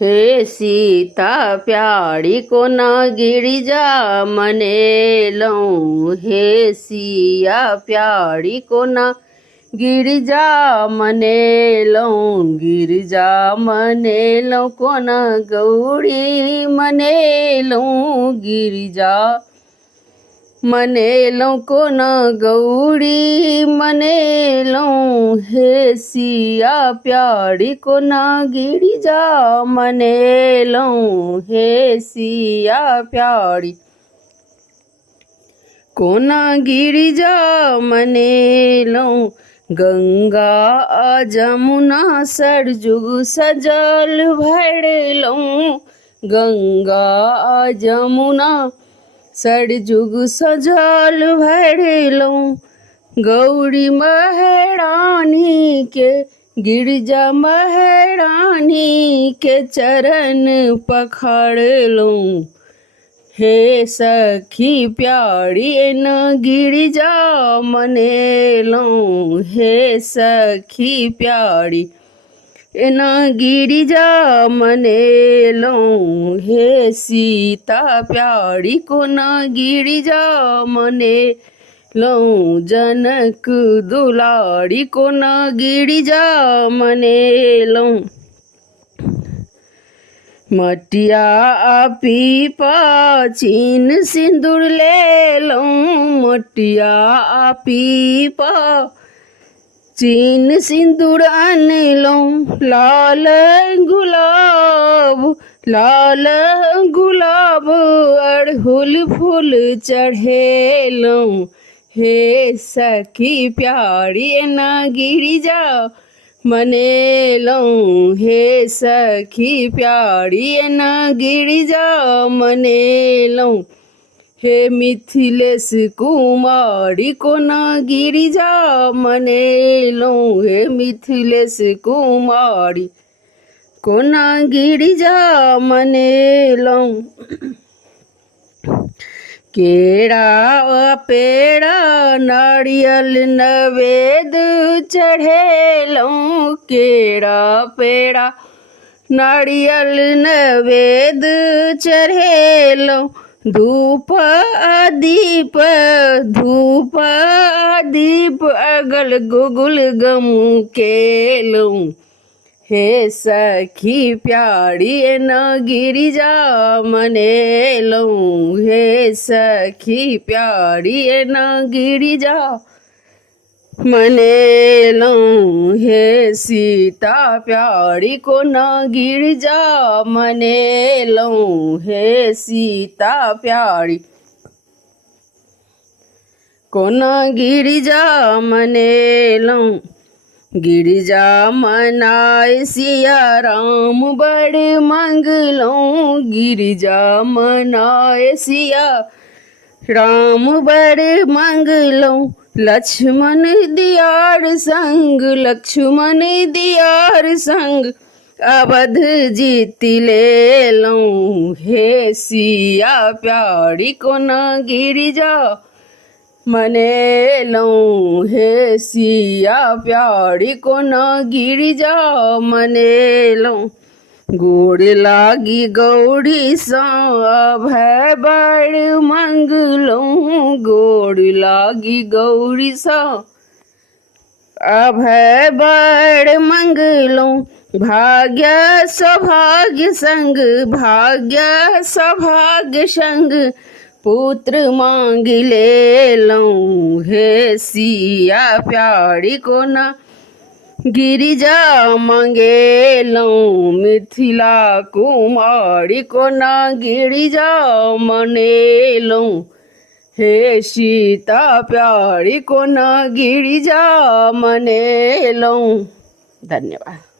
हे सीता प्यारी को न गिरिजा मनेलऊँ। हे सिया प्यारी को न गिरिजा मनेलऊँ। गिरिजा मनेलऊँ को न गौरी मनेलऊँ। गिरिजा मनेलऊँ को न गौरी मनेलऊँ। हे सिया प्यारी को न गिरिजा मनेलऊँ। हे सिया प्यारी को न गिरिजा मनेलऊँ। गंगा आ जमुना सरजुग सजल भरलऊँ। गंगा आ जमुना सरजुग सजल भरलऊँ। गौरी महारानी के गिरिजा महारानी के चरण पखाड़लऊँ। हे सखी प्यारी न गिरिजा मनेलऊँ। हे सखी प्यारी न गिरिजा मनेलऊँ। हे सीता प्यारी को न गिरिजा मनेलऊँ। जनक दुलारी को न गिरिजा मनेलऊँ। मटिया पीपा चीन सिंदूर लेलऊँ। मटिया पीपा चीन सिंदूर अनलऊँ। लाल गुलाब अड़हुल फूल चढ़ेलऊँ। हे सखी प्यारी न गिरिजा मनेलऊँ। हे सखी प्यारी न गिरिजा मनेलऊँ। हे मिथिलेश कुमारी को न गिरिजा मनेलऊँ। हे मिथिलेश कुमारी को न गिरिजा मनेलऊँ। केरा पेड़ा नारियल नवेद चढ़ेलऊँ। केरा पेड़ा नारियल नवेद चढ़ेलऊँ। धूप दीप अगल गुगुल गम केलऊँ। हे सखी प्यारी न गिरिजा मनेलऊँ। हे सखी प्यारी न गिरिजा मनेलऊँ। हे सीता प्यारी को न गिरिजा मनेलऊँ। हे सीता प्यारी को न गिरिजा मनेलऊँ। गिरिजा मनाए सिया राम बड़ मंगलऊँ। गिरिजा मनाए सिया राम बड़ मंगलऊँ। लक्ष्मण दियार संग अवध जीत लेलऊँ। हे सिया प्यारी को न गिरिजा मनेलऊँ। हे सिया प्यारी को न गिरिजा मनेलऊँ। गोड़ लागी गौरी सा अभय बड़ मंगलऊँ। गोड़ लागी गौरी सा अभय बड़ मंगलऊँ। भाग्य सौभाग्य संग पुत्र मांग लेलऊँ। हे सिया प्यारी को न गिरिजा मंगेलऊँ। मिथिला कुमारी को न गिरिजा मनेलऊँ। हे सीता प्यारी को न गिरिजा मनेलऊँ। धन्यवाद।